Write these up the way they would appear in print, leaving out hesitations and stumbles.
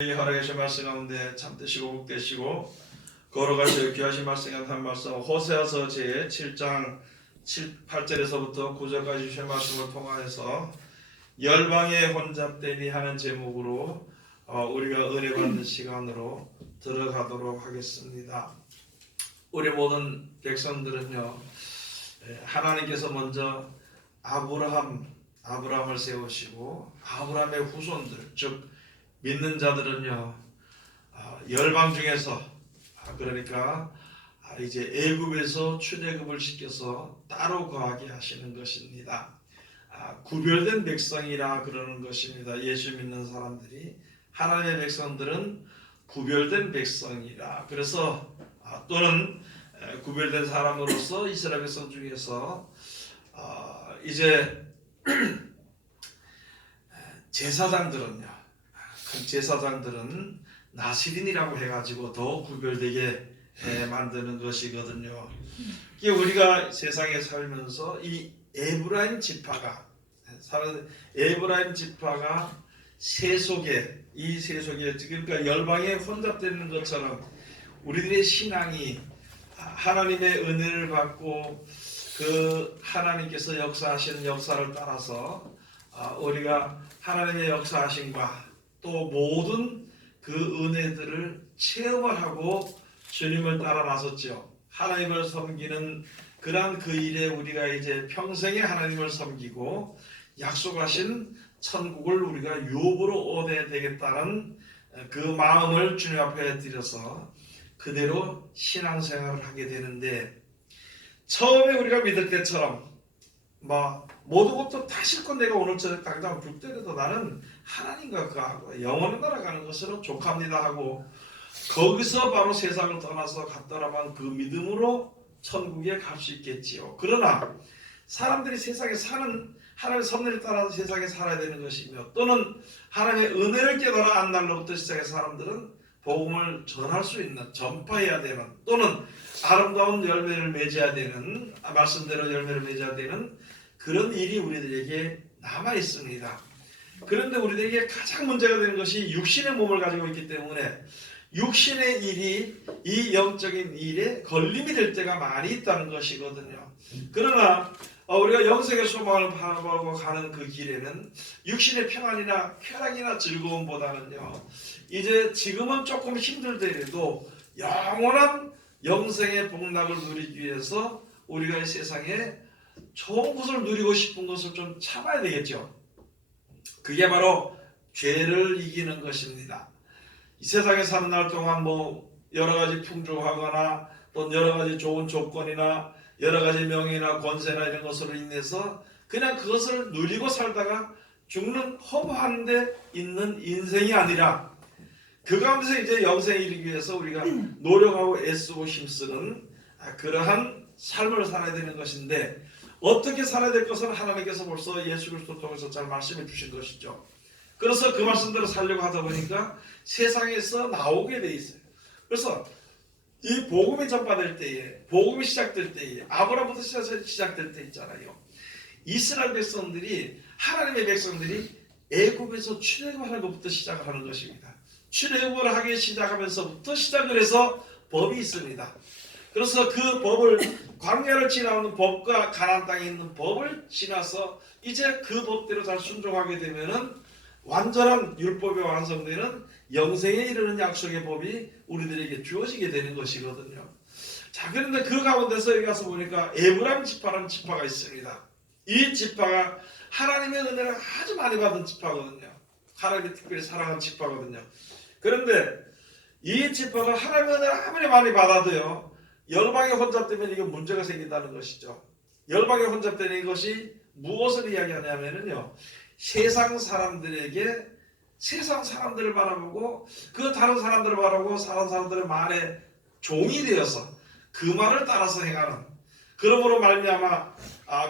살아계신 말씀 가운데 참되시고 복되시고 걸어가시어 귀하신 말씀 한 말씀 호세아서 제 7장 8절에서부터 9절까지 주신 말씀을 통하여서 열방에 혼잡되니 하는 제목으로 우리가 은혜 받는 시간으로 들어가도록 하겠습니다. 우리 모든 백성들은요, 하나님께서 먼저 아브라함을 세우시고 아브라함의 후손들 즉 믿는 자들은요, 열방 중에서 그러니까 이제 애굽에서 출애굽을 시켜서 따로 거하게 하시는 것입니다. 구별된 백성이라 그러는 것입니다. 예수 믿는 사람들이 하나님의 백성들은 구별된 백성이라. 그래서 또는 구별된 사람으로서 이스라엘 백성 중에서 이제 제사장들은요, 그 제사장들은 나시린이라고 해가지고 더 구별되게 만드는 것이거든요. 우리가 세상에 살면서 이 에브라임 지파가 세속에 그러니까 열방에 혼잡되는 것처럼 우리들의 신앙이 하나님의 은혜를 받고 그 하나님께서 역사하시는 역사를 따라서 우리가 하나님의 역사하심과 또 모든 그 은혜들을 체험을 하고 주님을 따라 나섰죠. 하나님을 섬기는 그러한 그 일에 우리가 이제 평생에 하나님을 섬기고 약속하신 천국을 우리가 유업으로 얻어야 되겠다는 그 마음을 주님 앞에 드려서 그대로 신앙생활을 하게 되는데, 처음에 우리가 믿을 때처럼 모든 것도 다 실컷 내가 오늘 저녁 당장 죽더라도 나는 하나님과 그하고 영원히 날아가는 것으로 족합니다 하고 거기서 바로 세상을 떠나서 갔더라면 그 믿음으로 천국에 갈 수 있겠지요. 그러나 사람들이 세상에 사는 하나님의 섭리를 따라서 세상에 살아야 되는 것이며, 또는 하나님의 은혜를 깨달아 안 날로부터 시작해서 사람들은 복음을 전할 수 있는, 전파해야 되는, 또는 아름다운 열매를 맺어야 되는, 말씀대로 열매를 맺어야 되는 그런 일이 우리들에게 남아 있습니다. 그런데 우리들에게 가장 문제가 되는 것이 육신의 몸을 가지고 있기 때문에 육신의 일이 이 영적인 일에 걸림이 될 때가 많이 있다는 것이거든요. 그러나 우리가 영생의 소망을 바라보고 가는 그 길에는 육신의 평안이나 쾌락이나 즐거움보다는요, 이제 지금은 조금 힘들더라도 영원한 영생의 복락을 누리기 위해서 우리가 이 세상에 좋은 것을 누리고 싶은 것을 좀 참아야 되겠죠. 그게 바로 죄를 이기는 것입니다. 이 세상에 사는 날 동안 여러 가지 풍족하거나 또 여러 가지 좋은 조건이나 여러 가지 명예나 권세나 이런 것으로 인해서 그냥 그것을 누리고 살다가 죽는 허무한 데 있는 인생이 아니라 그 가운데서 이제 영생에 이르기 위해서 우리가 노력하고 애쓰고 힘쓰는 그러한 삶을 살아야 되는 것인데, 어떻게 살아야 될 것은 하나님께서 벌써 예수 그리스도 통해서 잘 말씀해 주신 것이죠. 그래서 그 말씀대로 살려고 하다 보니까 세상에서 나오게 돼 있어요. 그래서 이 복음이 전파될 때에, 복음이 시작될 때에, 아브라함부터 시작될 때 있잖아요. 이스라엘 백성들이, 하나님의 백성들이 애굽에서 출애굽하는 것부터 시작을 하는 것입니다. 출애굽을 하기 시작하면서부터 시작을 해서 법이 있습니다. 그래서 그 법을, 광야를 지나오는 법과 가나안 땅에 있는 법을 지나서 이제 그 법대로 잘 순종하게 되면은 완전한 율법이 완성되는 영생에 이르는 약속의 법이 우리들에게 주어지게 되는 것이거든요. 자, 그런데 그 가운데서 여기 가서 보니까 에브라임 지파라는 지파가 있습니다. 이 지파가 하나님의 은혜를 아주 많이 받은 지파거든요. 하나님이 특별히 사랑하는 지파거든요. 그런데 이 지파가 하나님의 은혜를 아무리 많이 받아도요, 열방에 혼잡되면 이게 문제가 생긴다는 것이죠. 열방에 혼잡되는 것이 무엇을 이야기하냐면요, 세상 사람들에게 세상 사람들을 바라보고 그 다른 사람들을 바라보고 다른 사람들의 말에 종이 되어서 그 말을 따라서 행하는, 그러므로 말미암아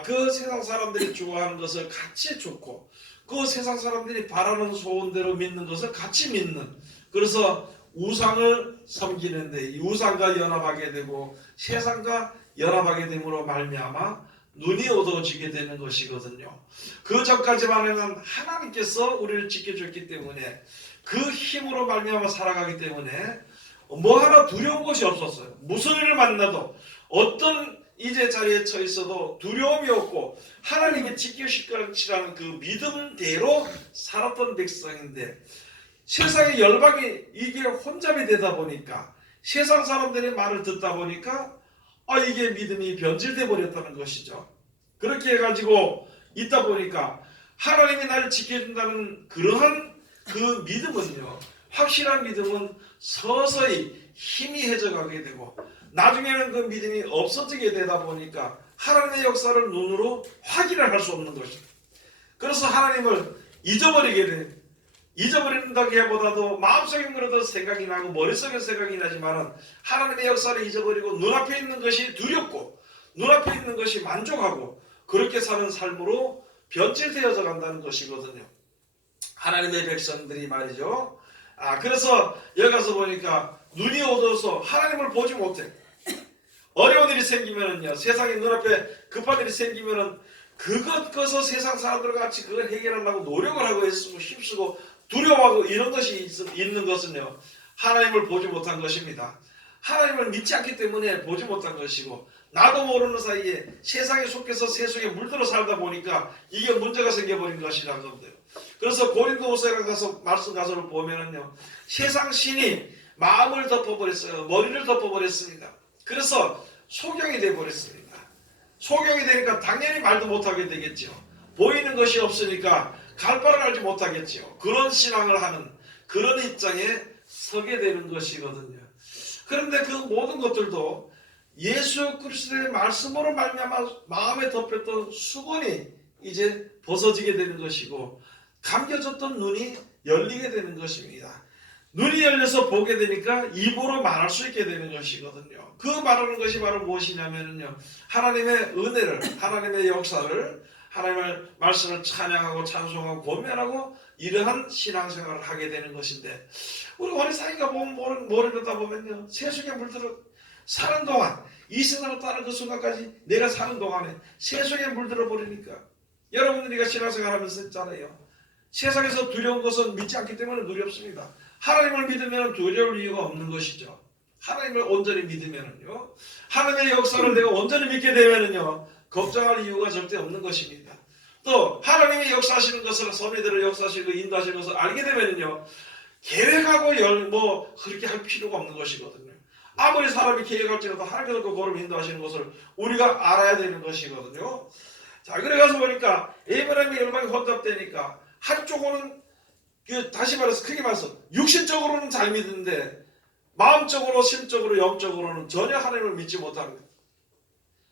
그 세상 사람들이 좋아하는 것을 같이 좋고 그 세상 사람들이 바라는 소원대로 믿는 것을 같이 믿는, 그래서 우상을 섬기는데 이 우상과 연합하게 되고 세상과 연합하게 됨으로 말미암아 눈이 어두워지게 되는 것이거든요. 그 전까지만 해는 하나님께서 우리를 지켜줬기 때문에 그 힘으로 말미암아 살아가기 때문에 뭐 하나 두려운 것이 없었어요. 무슨 일을 만나도 어떤 이제 자리에 처 있어도 두려움이 없고 하나님이 지키실 것이라는 그 믿음대로 살았던 백성인데, 세상의 열방이 이게 혼잡이 되다 보니까 세상 사람들의 말을 듣다 보니까 이게 믿음이 변질돼 버렸다는 것이죠. 그렇게 해가지고 있다 보니까 하나님이 나를 지켜준다는 그러한 그 믿음은요, 확실한 믿음은 서서히 희미해져 가게 되고 나중에는 그 믿음이 없어지게 되다 보니까 하나님의 역사를 눈으로 확인을 할 수 없는 것입니다. 그래서 하나님을 잊어버리게 돼요. 잊어버린다기보다도 마음속에 그래도 생각이 나고 머릿속에 생각이 나지만은 하나님의 역사를 잊어버리고 눈앞에 있는 것이 두렵고 눈앞에 있는 것이 만족하고 그렇게 사는 삶으로 변질되어져 간다는 것이거든요. 하나님의 백성들이 말이죠. 그래서 여기 가서 보니까 눈이 어두워서 하나님을 보지 못해. 어려운 일이 생기면은요, 세상에 눈앞에 급한 일이 생기면은 그것서 세상 사람들과 같이 그걸 해결하려고 노력을 하고 애쓰고 힘쓰고 두려워하고 이런 것이 있는 것은요, 하나님을 보지 못한 것입니다. 하나님을 믿지 않기 때문에 보지 못한 것이고, 나도 모르는 사이에 세상에 속해서 세속에 물들어 살다 보니까 이게 문제가 생겨버린 것이라는 겁니다. 그래서 고린도후서에 가서 말씀 가서를 보면은요, 세상 신이 마음을 덮어버렸어요. 머리를 덮어버렸습니다. 그래서 소경이 되어버렸습니다. 소경이 되니까 당연히 말도 못하게 되겠죠. 보이는 것이 없으니까 갈 바를 알지 못하겠죠. 그런 신앙을 하는 그런 입장에 서게 되는 것이거든요. 그런데 그 모든 것들도 예수 그리스도의 말씀으로 말미암아 마음에 덮였던 수건이 이제 벗어지게 되는 것이고, 감겨졌던 눈이 열리게 되는 것입니다. 눈이 열려서 보게 되니까 입으로 말할 수 있게 되는 것이거든요. 그 말하는 것이 바로 무엇이냐면요, 하나님의 은혜를, 하나님의 역사를, 하나님의 말씀을 찬양하고 찬송하고 고면하고 이러한 신앙생활을 하게 되는 것인데, 우리 어린사이가 모르다 보면요, 세속에 물들어 사는 동안, 이 세상을 따는 그 순간까지 내가 사는 동안에 세속에 물들어 버리니까, 여러분들이 신앙생활 하면서 했잖아요. 세상에서 두려운 것은 믿지 않기 때문에 두렵습니다. 하나님을 믿으면 두려울 이유가 없는 것이죠. 하나님을 온전히 믿으면요, 하나님의 역사를 내가 온전히 믿게 되면요, 걱정할 이유가 절대 없는 것입니다. 또 하나님이 역사하시는 것을, 선의대로 역사하시고 인도하시는 것을 알게 되면요, 계획하고 그렇게 할 필요가 없는 것이거든요. 아무리 사람이 계획할지라도 하나님께서 그 걸음 인도하시는 것을 우리가 알아야 되는 것이거든요. 자, 그래 가서 보니까 에브라임의 열방이 혼잡되니까 한쪽으로는 다시 말해서 크게 말해서 육신적으로는 잘 믿는데 마음적으로, 심적으로, 영적으로는 전혀 하나님을 믿지 못합니다.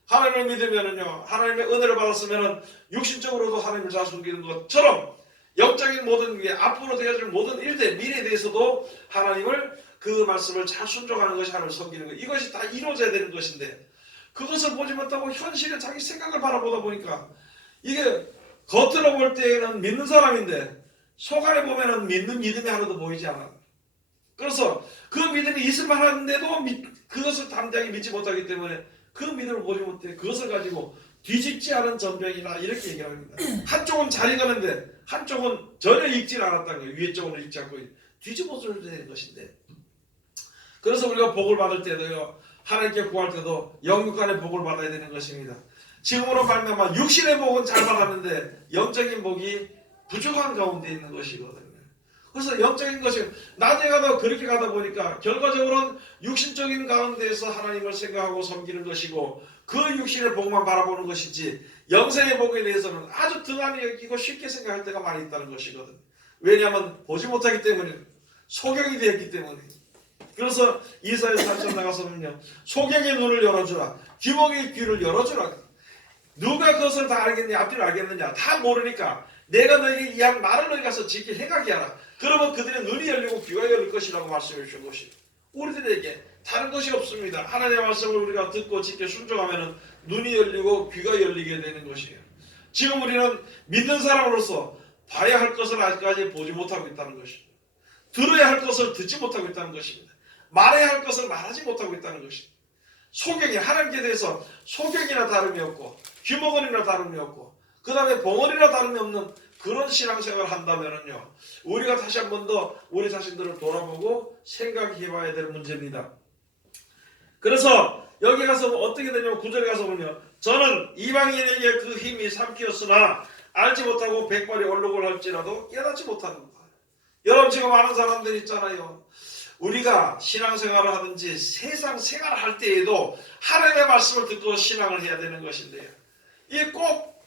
하나님을 믿으면은요, 하나님의 은혜를 받았으면은 육신적으로도 하나님을 잘 숨기는 것처럼 영적인 모든 게 앞으로 되어질 모든 일들, 미래에 대해서도 하나님을, 그 말씀을 잘 순종하는 것이 하나님을 섬기는 것, 이것이 다 이루어져야 되는 것인데 그것을 보지 못하고 현실에 자기 생각을 바라보다 보니까 이게 겉으로 볼 때는 믿는 사람인데 속 안에 보면은 믿는 믿음이 하나도 보이지 않아. 그래서 그 믿음이 있을 만한데도 그것을 담대하게 믿지 못하기 때문에 그 믿음을 보지 못해 그것을 가지고 뒤집지 않은 전병이나 이렇게 얘기합니다. 한쪽은 잘 익었는데 한쪽은 전혀 익지 않았다는 거예요. 위에 쪽은 익지 않고 뒤집어져야 되는 것인데, 그래서 우리가 복을 받을 때도요, 하나님께 구할 때도 영육간의 복을 받아야 되는 것입니다. 지금으로 말미암아 육신의 복은 잘 받았는데 영적인 복이 부족한 가운데 있는 것이거든요. 그래서 영적인 것이 나중에 가다 그렇게 가다 보니까 결과적으로는 육신적인 가운데에서 하나님을 생각하고 섬기는 것이고 그 육신의 복만 바라보는 것이지 영생의 복에 대해서는 아주 등한히 여기고 쉽게 생각할 때가 많이 있다는 것이거든요. 왜냐하면 보지 못하기 때문에, 소경이 되었기 때문에. 그래서 이사야서 4장 나가서는요, 소경의 눈을 열어주라, 귀목의 귀를 열어주라. 누가 그것을 다 알겠냐, 앞뒤를 알겠느냐, 다 모르니까 내가 너에게 이한 말을 너희 가서 지키 행하게 하라. 그러면 그들의 눈이 열리고 귀가 열릴 것이라고 말씀해 주신 것이, 우리들에게 다른 것이 없습니다. 하나님의 말씀을 우리가 듣고 지켜 순종하면 눈이 열리고 귀가 열리게 되는 것이에요. 지금 우리는 믿는 사람으로서 봐야 할 것을 아직까지 보지 못하고 있다는 것입니다. 들어야 할 것을 듣지 못하고 있다는 것입니다. 말해야 할 것을 말하지 못하고 있다는 것입니다. 소경이, 하나님께 대해서 소경이나 다름이 없고 귀머거리나 다름이 없고 그 다음에 봉어리나 다름이 없는 그런 신앙생활을 한다면은요, 우리가 다시 한 번 더 우리 자신들을 돌아보고 생각해 봐야 될 문제입니다. 그래서 여기 가서 어떻게 되냐면 9절에 가서 보면 저는 이방인에게 그 힘이 삼키었으나 알지 못하고 백발이 얼룩을 할지라도 깨닫지 못하는다. 여러분, 지금 많은 사람들 있잖아요. 우리가 신앙생활을 하든지 세상 생활을 할 때에도 하나님의 말씀을 듣고 신앙을 해야 되는 것인데요, 이게 꼭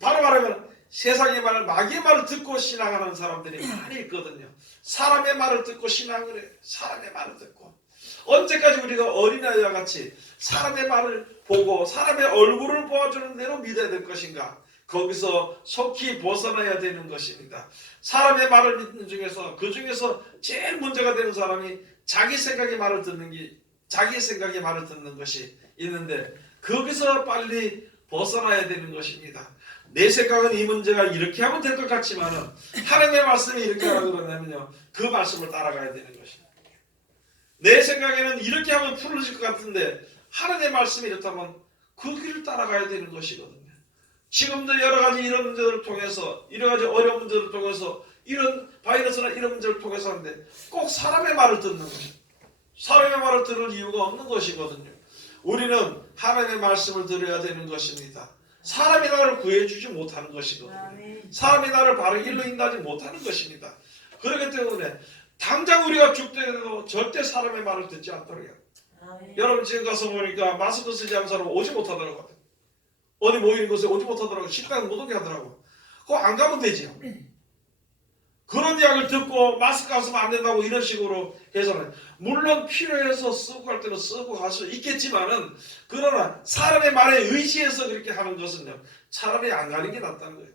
바로 말하면 세상의 말, 마귀의 말을 듣고 신앙하는 사람들이 많이 있거든요. 사람의 말을 듣고 신앙을 해. 사람의 말을 듣고. 언제까지 우리가 어린아이와 같이 사람의 말을 보고 사람의 얼굴을 보아주는 대로 믿어야 될 것인가? 거기서 속히 벗어나야 되는 것입니다. 사람의 말을 믿는 중에서 그 중에서 제일 문제가 되는 사람이 자기 생각의 말을 듣는 것이 있는데, 거기서 빨리 벗어나야 되는 것입니다. 내 생각은 이 문제가 이렇게 하면 될 것 같지만은 하나님의 말씀이 이렇게 하라고 그러냐면요, 그 말씀을 따라가야 되는 것입니다. 내 생각에는 이렇게 하면 풀어질 것 같은데 하나님의 말씀이 이렇다면 그 길을 따라가야 되는 것이거든요. 지금도 여러 가지 이런 문제들을 통해서, 여러 가지 어려운 문제들을 통해서, 이런 바이러스나 이런 문제를 통해서 하는데 꼭 사람의 말을 듣는 거예요. 사람의 말을 들을 이유가 없는 것이거든요. 우리는 하나님의 말씀을 들어야 되는 것입니다. 사람이 나를 구해주지 못하는 것이거든요. 사람이 나를 바른 길로 인도하지 못하는 것입니다. 그렇기 때문에 당장 우리가 죽더라도 절대 사람의 말을 듣지 않더라고요. 여러분, 지금 가서 보니까 마스크 쓰지 않는 사람은 오지 못하더라고요. 어디 모이는 곳에 오지 못하더라고요. 식당 못 오게 하더라고요. 그거 안 가면 되지요. 그런 이야기를 듣고 마스크 안 쓰면 안 된다고 이런 식으로 해서는, 물론 필요해서 쓰고 갈 때는 쓰고 갈 수 있겠지만은, 그러나 사람의 말에 의지해서 그렇게 하는 것은요, 차라리 안 가는 게 낫다는 거예요.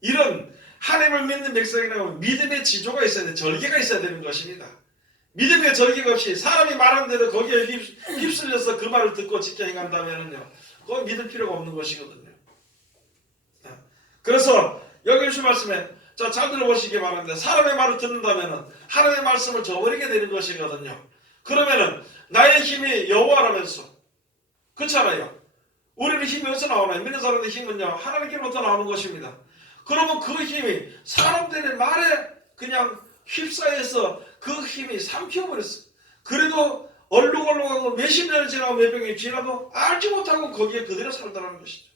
이런 하나님을 믿는 백성이라고 믿음의 지조가 있어야 돼. 절개가 있어야 되는 것입니다. 믿음의 절개가 없이 사람이 말한 대로 거기에 휩쓸려서 그 말을 듣고 지켜 행한다면은요, 그건 믿을 필요가 없는 것이거든요. 그래서 여기 주신 말씀에, 자, 잘 들어보시기 바랍니다. 사람의 말을 듣는다면은 하나님의 말씀을 저버리게 되는 것이거든요. 그러면은 나의 힘이 여호와라면서, 그렇잖아요. 우리는 힘이 어디서 나오나요? 믿는 사람의 힘은요, 하나님께로부터 나오는 것입니다. 그러면 그 힘이 사람들의 말에 그냥 휩싸여서 그 힘이 삼켜버렸어요. 그래도 얼룩얼룩하고 몇십 년이 지나고 몇 백년이 지나도 알지 못하고 거기에 그대로 살더라는 것이죠.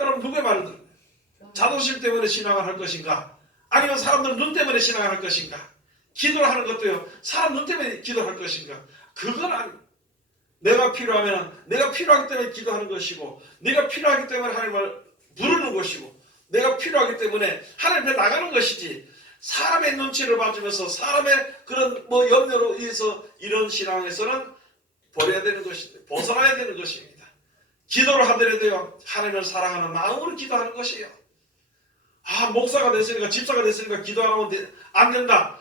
여러분, 누구의 말을 들어요? 자존심 때문에 신앙을 할 것인가? 아니면 사람들 눈 때문에 신앙을 할 것인가? 기도를 하는 것도요, 사람 눈 때문에 기도할 것인가? 그건 아니에요. 내가 필요하면 내가 필요하기 때문에 기도하는 것이고, 내가 필요하기 때문에 하나님을 부르는 것이고, 내가 필요하기 때문에 하나님 앞에 나가는 것이지, 사람의 눈치를 봐주면서 사람의 그런 염려로 인해서 이런 신앙에서는 버려야 되는 것입니다. 벗어나야 되는 것입니다. 기도를 하더라도요, 하나님을 사랑하는 마음으로 기도하는 것이에요. 아, 목사가 됐으니까, 집사가 됐으니까 기도 안 하면 안 된다.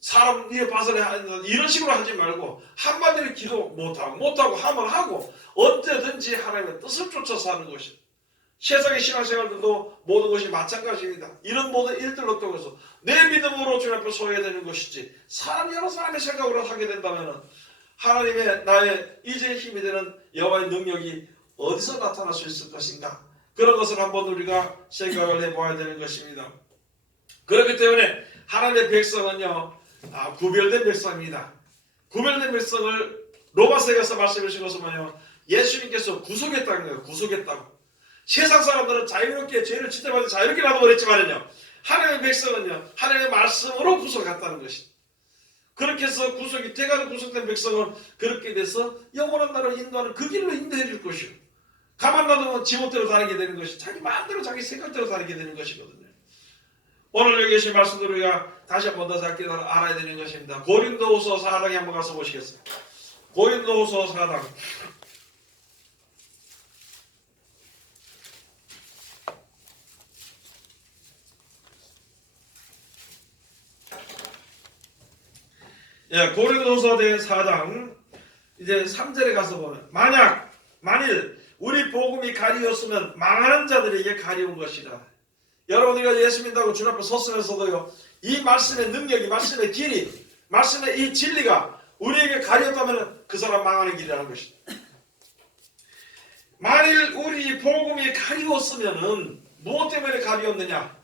사람 이래 봐서래 이런 식으로 하지 말고, 한마디로 기도 못하고 하면 하고, 언제든지 하나님의 뜻을 쫓아서 하는 것입니다. 세상의 신앙생활들도 모든 것이 마찬가지입니다. 이런 모든 일들로 통해서 내 믿음으로 주님 앞에 서야 되는 것이지, 여러 사람의 생각으로 하게 된다면 하나님의 나의 이제의 힘이 되는 여호와의 능력이 어디서 나타날 수 있을 것인가? 그런 것을 한번 우리가 생각을 해봐야 되는 것입니다. 그렇기 때문에 하나님의 백성은요, 구별된 백성입니다. 구별된 백성을 로마서에 가서 말씀해 주신 것은 뭐냐면, 예수님께서 구속했다는 거예요. 구속했다고. 세상 사람들은 자유롭게 죄를 짓더라도 자유롭게 놔둬버렸지만은요, 하나님의 백성은요, 하나님의 말씀으로 구속했다는 것입니다. 그렇게 해서 구속이 돼가지고 구속된 백성은 그렇게 돼서 영원한 나라를 인도하는 그 길로 인도해 줄 것이요. 가만 놔두면 지멋대로 다니게 되는 것이, 자기 마음대로 자기 생각대로 다니게 되는 것이거든요. 오늘 여기 계신 말씀들을 우리가 다시 한 번 더 잘 알아야 되는 것입니다. 고린도후서 4장에 한번 가서 보시겠어요? 고린도후서 4장. 고린도후서 4장 이제 3절에 가서 보면, 만일 우리 복음이 가리웠으면 망하는 자들에게 가리운 것이다. 여러분, 우리가 예수 믿는다고 주 앞에 섰으면서도요, 이 말씀의 능력이, 말씀의 길이, 말씀의 이 진리가 우리에게 가리웠다면 그 사람 망하는 길이라는 것이다. 만일 우리 복음이 가리웠으면은 무엇 때문에 가리웠느냐?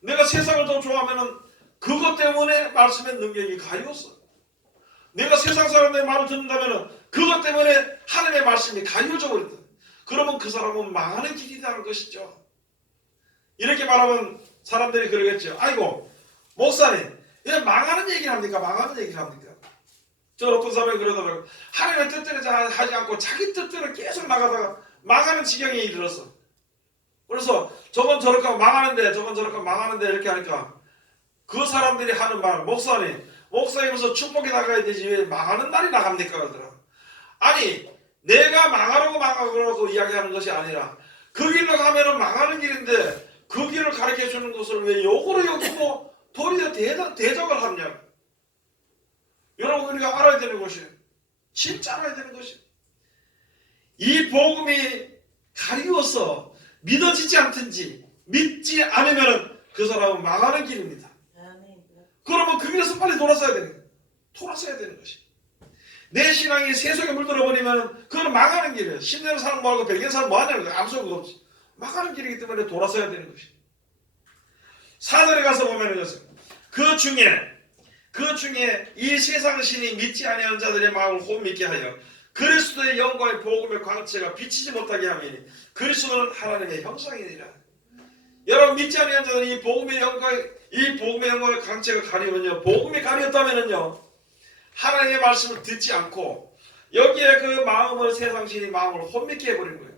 내가 세상을 더 좋아하면은 그것 때문에 말씀의 능력이 가리웠어. 내가 세상 사람들의 말을 듣는다면은 그것 때문에 하나님의 말씀이 가리워져 버렸다. 그러면 그 사람은 망하는 길이라는 것이죠. 이렇게 말하면 사람들이 그러겠죠. 아이고 목사님 왜 망하는 얘기를 합니까? 망하는 얘기를 합니까? 저 어떤 사람이 그러더라고요. 하나님의 뜻대로 하지 않고 자기 뜻대로 계속 나가다가 망하는 지경에 이르렀어. 그래서 저건 저렇게 하고 망하는데 저건 저렇게 하고 망하는데 이렇게 하니까 그 사람들이 하는 말, 목사님으로서 축복이 나가야 되지 왜 망하는 날이 나갑니까? 그러더라. 아니 내가 망하라고 이야기하는 것이 아니라 그 길로 가면은 망하는 길인데 그 길을 가르쳐 주는 것을 왜 욕으로 여기고 도리어 대적을 하느냐. 여러분 우리가 알아야 되는 것이 진짜 알아야 되는 것이 이 복음이 가리워서 믿어지지 않든지 믿지 않으면 그 사람은 망하는 길입니다. 그러면 그 길에서 빨리 돌아서야 되는 거예요. 돌아서야 되는 것이. 내 신앙이 세속에 물들어 버리면 그건 망하는 길이에요. 10년 사는 뭐하고 100년 사는 뭐하냐는 거예요. 아무 소용도 없지. 망하는 길이기 때문에 돌아서야 되는 것이. 4절에 가서 보면 그 중에 이 세상 신이 믿지 아니하는 자들의 마음을 혼미케 하여 그리스도의 영광의 복음의 광채가 비치지 못하게 하미니 그리스도는 하나님의 형상이니라. 여러분 믿지 아니하는 자들은 이 복음의 영광의 광채가 가리면요, 복음이 가렸다면은요 하나님의 말씀을 듣지 않고 여기에 그 마음을 세상 신이 마음을 혼미케 해버린 거예요.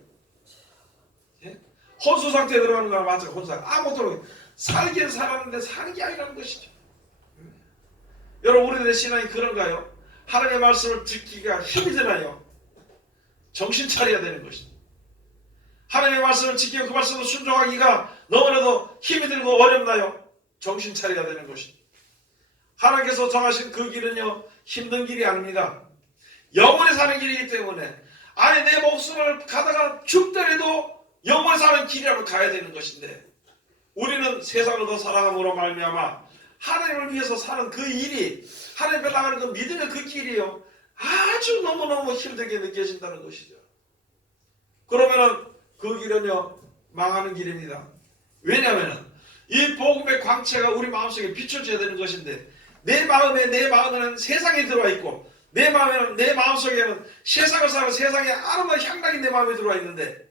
예? 혼수 상태에 들어가는 거랑 마찬가지. 혼수 아무것도 살긴 살았는데 사는 게 아니라는 것이죠. 여러분 우리들의 신앙이 그런가요? 하나님의 말씀을 듣기가 힘이 드나요? 정신 차려야 되는 것이죠. 하나님의 말씀을 지키고 그 말씀을 순종하기가 너무나도 힘이 들고 어렵나요? 정신 차려야 되는 것이죠. 하나님께서 정하신 그 길은요 힘든 길이 아닙니다. 영원히 사는 길이기 때문에 아니 내 목숨을 가다가 죽더라도 영원히 사는 길이라면 가야 되는 것인데 우리는 세상을 더 사랑함으로 말미암아 하나님을 위해서 사는 그 일이 하나님 앞에 나가는 그 믿음의 그 길이요 아주 너무너무 힘들게 느껴진다는 것이죠. 그러면은 그 길은요 망하는 길입니다. 왜냐하면 이 복음의 광채가 우리 마음속에 비춰져야 되는 것인데 내 마음에는 세상이 들어와 있고 내 마음속에는 세상을 사는 세상의 아름다운 향락이 내 마음에 들어와 있는데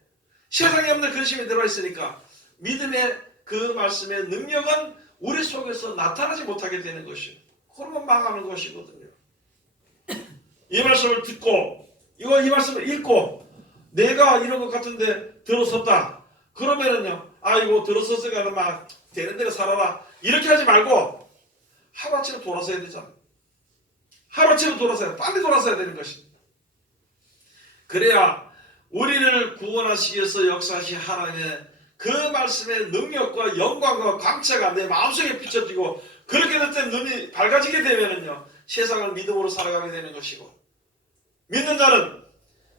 세상에 없는 근심이 들어와 있으니까 믿음의 그 말씀의 능력은 우리 속에서 나타나지 못하게 되는 것이에요. 그러면 망하는 것이거든요. 이 말씀을 듣고 이 말씀을 읽고 내가 이런 것 같은데 들었었다. 그러면은요 아이고 들었었으니까 막 되는 대로 살아라 이렇게 하지 말고 하루아침에 돌아서야 되잖아. 하루아침에 돌아서야 빨리 돌아서야 되는 것입니다. 그래야 우리를 구원하시기 위해서 역사하신 하나님의 그 말씀의 능력과 영광과 광채가 내 마음속에 비춰지고 그렇게 될 때 눈이 밝아지게 되면은요 세상을 믿음으로 살아가게 되는 것이고 믿는 자는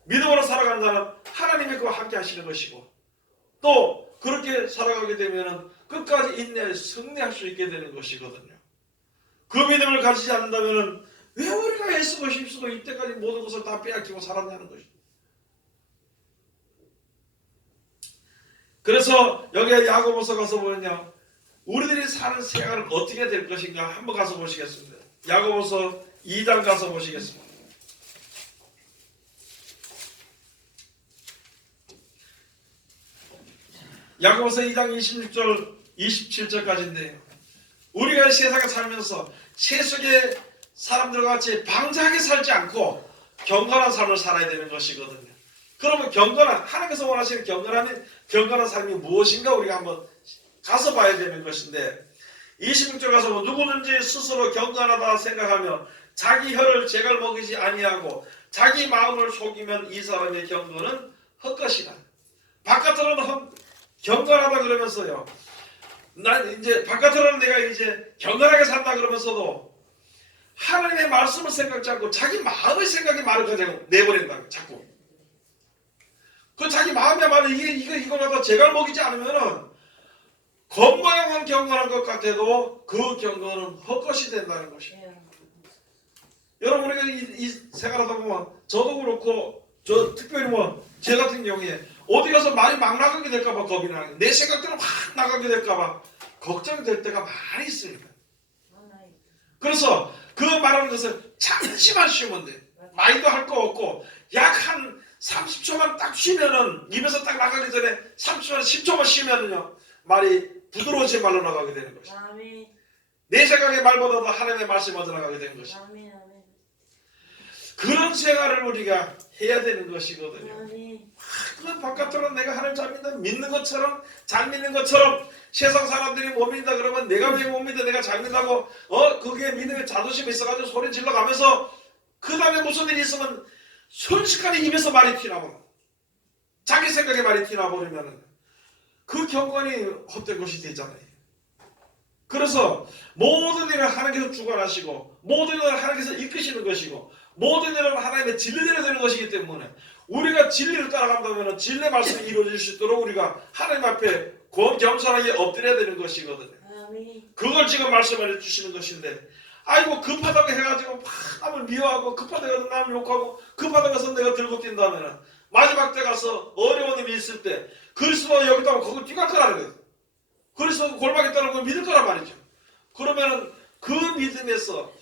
믿음으로 살아가는 자는 하나님이 그와 함께 하시는 것이고 또 그렇게 살아가게 되면은 끝까지 인내에 승리할 수 있게 되는 것이거든요. 그 믿음을 가지지 않는다면은 왜 우리가 애쓰고 힘쓰고 이때까지 모든 것을 다 빼앗기고 살았냐는 것이죠. 그래서 여기에 야고보서 가서 보면요 우리들이 사는 생활은 어떻게 될 것인가 한번 가서 보시겠습니다. 야고보서 2장 가서 보시겠습니다. 야고보서 2장 26절 27절까지인데요 우리가 이 세상에 살면서 세속의 사람들과 같이 방자하게 살지 않고 경건한 삶을 살아야 되는 것이거든요. 그러면 하나님께서 원하시는 경건한 삶이 무엇인가 우리가 한번 가서 봐야 되는 것인데 26절 가서 보면 누구든지 스스로 경건하다 생각하며 자기 혀를 제갈 먹이지 아니하고 자기 마음을 속이면 이 사람의 경건은 헛것이다. 바깥으로는 경건하다 그러면서요 난 이제 바깥으로는 내가 이제 경건하게 산다 그러면서도 하나님의 말씀을 생각지 않고 자기 마음의 생각이 말을 그냥 내버린다. 자꾸 그 자기 마음의 말을 이거 갖다 제갈 먹이지 않으면은 겉모양은 경건한 것 같아도 그 경건은 헛것이 된다는 것이에요. 여러분 우리가 이 생활하다 보면 저도 그렇고 저 특별히 제 같은 경우에 어디 가서 말이 막 나가게 될까봐 겁이 나는 내 생각대로 확 나가게 될까봐 걱정이 될 때가 많이 있습니다. 그래서 그 말하는 것을 잠시만 쉬면 돼. 많이도 할 거 없고 약 한 30초만 딱 쉬면은 입에서 딱 나가기 전에 30초만 10초만 쉬면은요 말이 부드러워진 말로 나가게 되는 것이. 내 생각의 말보다도 하나님의 말씀이 먼저 나가게 되는 것이. 그런 생활을 우리가 해야 되는 것이거든요. 그건 바깥으로 내가 하나님 잘 믿는 것처럼 잘 믿는 것처럼 세상 사람들이 못 믿는다 그러면 내가 왜 못 믿어? 내가 잘 믿는다고 그게 믿음에 자존심이 있어가지고 소리 질러가면서 그 다음에 무슨 일이 있으면 순식간에 입에서 말이 튀나버려. 자기 생각에 말이 튀나버리면 그 경건이 헛된 것이 되잖아요. 그래서 모든 일을 하나님께서 주관하시고 모든 일을 하나님께서 이끄시는 것이고 모든 일은 하나님의 진리대로 되는 것이기 때문에 우리가 진리를 따라간다면 진리의 말씀이 이루어질 수 있도록 우리가 하나님 앞에 겸손하게 엎드려야 되는 것이거든요. 그걸 지금 말씀을 해주시는 것인데 아이고 급하다고 해가지고 막 남을 미워하고 급하다고 해서 남을 욕하고 급하다고 해서 내가 들고 뛴다면 마지막 때 가서 어려운 일이 있을 때 그리스도가 여기 있다고 거기 뛰갈 거라는 거예요. 그리스도가 골방에 있다는 걸 믿을 거란 말이죠. 그러면은 그 믿음에서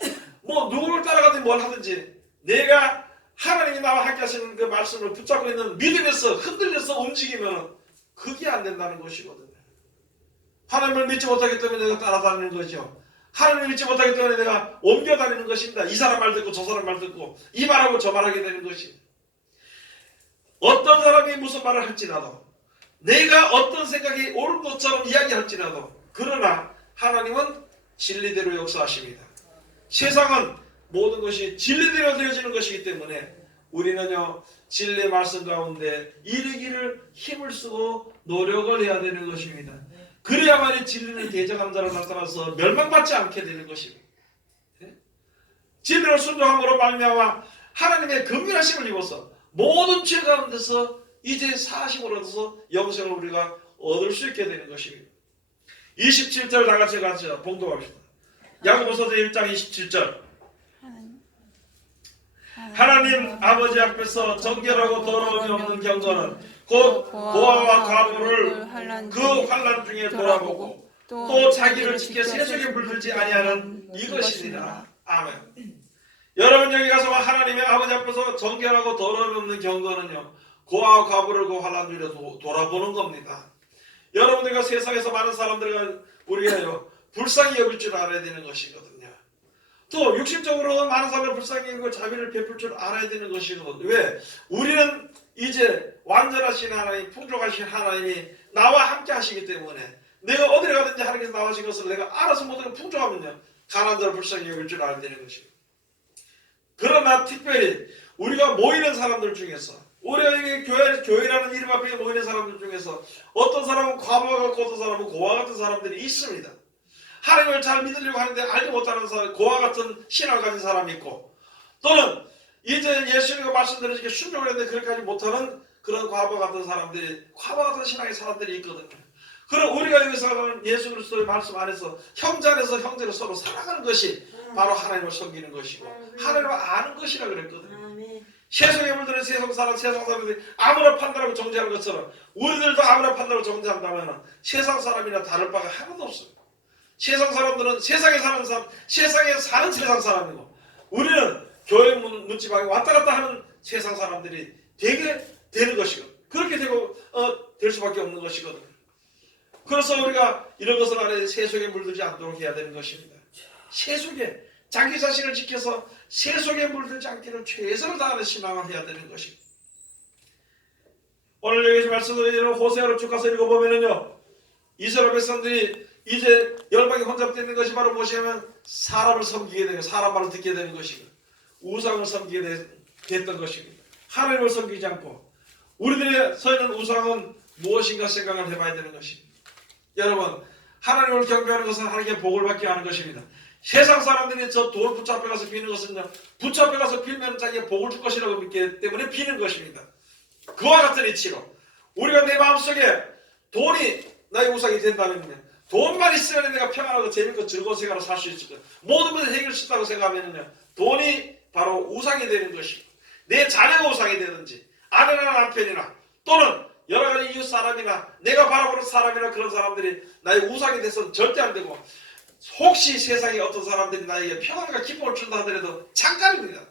뭐 누구를 따라가든지 뭘 하든지 내가 하나님이 나와 함께 하시는 그 말씀을 붙잡고 있는 믿음에서 흔들려서 움직이면 그게 안 된다는 것이거든요. 하나님을 믿지 못하기 때문에 내가 따라다니는 거죠. 하나님을 믿지 못하기 때문에 내가 옮겨다니는 것입니다. 이 사람 말 듣고 저 사람 말 듣고 이 말하고 저 말하게 되는 것입니다. 어떤 사람이 무슨 말을 할지라도 내가 어떤 생각이 옳은 것처럼 이야기할지라도 그러나 하나님은 진리대로 역사하십니다. 세상은 모든 것이 진리대로 되어지는 것이기 때문에 우리는요 진리의 말씀 가운데 이르기를 힘을 쓰고 노력을 해야 되는 것입니다. 그래야만이 진리를 대적하는 자로 나타나서 멸망받지 않게 되는 것입니다. 진리를 순종함으로 말미암아 하나님의 긍휼하심을 입어서 모든 죄 가운데서 이제 사하심을 얻어서 영생을 우리가 얻을 수 있게 되는 것입니다. 27절 다같이 봉독합시다. 야고보서 1장 27절 하나님 아버지 앞에서 정결하고 더러움이 없는 경건은 곧 고아와 과부를 그 환난 중에 돌아보고 또 자기를 지켜 세속에 물들지 아니하는 이것이니라. 아멘. 여러분 여기 가서 하나님의 아버지 앞에서 정결하고 더러움이 없는 경건은요 고아와 과부를 그 환난 중에 돌아보는 겁니다. 여러분들과 세상에서 많은 사람들과 우리가 불쌍히 여길 줄 알아야 되는 것이거든요. 또 육신적으로 많은 사람을 불쌍히 여기고 자비를 베풀 줄 알아야 되는 것이거든요. 왜? 우리는 이제 완전하신 하나님, 풍족하신 하나님이 나와 함께 하시기 때문에 내가 어디를 가든지 하나님께서 나와 하신 것을 내가 알아서 모든 걸 풍족하면요 가난한 자를 불쌍히 여길 줄 알아야 되는 것이고 그러나 특별히 우리가 모이는 사람들 중에서 우리가 이 교회라는 이름 앞에 모이는 사람들 중에서 어떤 사람은 과부와 같고 어떤 사람은 고아 같은 사람들이 있습니다. 하나님을 잘 믿으려고 하는데 알지 못하는 사람, 고아 같은 신앙을 가진 사람이 있고 또는 이제 예수님과 말씀드리니까 순종을 했는데 그렇게까지 못하는 그런 과부와 같은 사람들이 과부와 같은 신앙의 사람들이 있거든요. 그럼 우리가 여기서는 예수 그리스도의 말씀 안에서 형제 안에서 형제를 서로 사랑하는 것이 바로 하나님을 섬기는 것이고 하나님을 아는 것이라 그랬거든요. 세상에 물드는 세상 사람들이 아무나 판단하고 정죄하는 것처럼 우리들도 아무나 판단하고 정죄한다면 세상 사람이나 다를 바가 하나도 없어요. 세상 사람들은 세상에 사는 사람, 세상에 사는 세상 사람이고 우리는 교회 문지방에 왔다 갔다 하는 세상 사람들이 되게 되는 것이고 그렇게 되고 될 수밖에 없는 것이거든요. 그래서 우리가 이런 것을 안에 세속에 물들지 않도록 해야 되는 것입니다. 세속에 자기 자신을 지켜서 세속에 물들지 않기를 최선을 다하는 신앙을 해야 되는 것입니다. 오늘 여기서 말씀드리는 호세아로 쭉 가서 읽어보면요 이스라엘 백성들이 이제 열방에 혼잡되는 것이 바로 무엇이냐면 사람을 섬기게 되고 사람 말을 듣게 되는 것이고 우상을 섬기게 됐던 것입니다. 하나님을 섬기지 않고 우리들의 서 있는 우상은 무엇인가 생각을 해봐야 되는 것입니다. 여러분 하나님을 경배하는 것은 하나님께 복을 받게 하는 것입니다. 세상 사람들이 저 돌 붙잡혀 가서 비는 것은 붙잡혀 가서 빌면 자기가 복을 줄 것이라고 믿기 때문에 비는 것입니다. 그와 같은 이치로 우리가 내 마음속에 돈이 나의 우상이 된다면 돈만 있으면 내가 평안하고 재밌고 즐거운 생활을 살 수 있을 거예요. 모든 것을 해결할 수 있다고 생각하면 돈이 바로 우상이 되는 것이고 내 자녀가 우상이 되든지 아내나 남편이나 또는 여러 가지 이웃 사람이나 내가 바라보는 사람이나 그런 사람들이 나의 우상이 돼서는 절대 안 되고, 혹시 세상에 어떤 사람들이 나에게 평안과 기쁨을 준다 하더라도 잠깐입니다.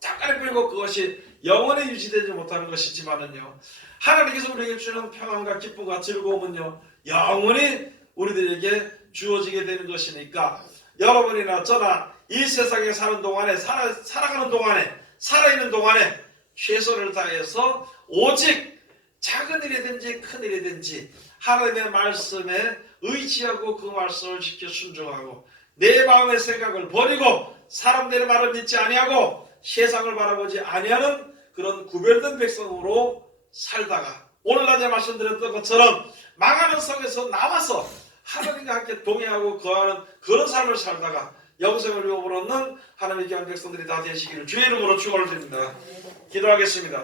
잠깐의 뿐이고 그것이 영원히 유지되지 못하는 것이지만은요, 하나님께서 우리에게 주는 평안과 기쁨과 즐거움은요 영원히 우리들에게 주어지게 되는 것이니까, 여러분이나 저나 이 세상에 사는 동안에, 살아가는 동안에, 살아있는 동안에 최선을 다해서 오직 작은 일이든지 큰 일이든지 하나님의 말씀에 의지하고 그 말씀을 지켜 순종하고, 내 마음의 생각을 버리고 사람들의 말을 믿지 아니하고 세상을 바라보지 아니하는 그런 구별된 백성으로 살다가, 오늘 낮에 말씀드렸던 것처럼 망하는 성에서 남아서 하나님과 함께 동행하고 거하는 그런 삶을 살다가 영생을 이루어보는 하나님의 귀한 백성들이 다 되시기를 주의 이름으로 축원을 드립니다. 기도하겠습니다.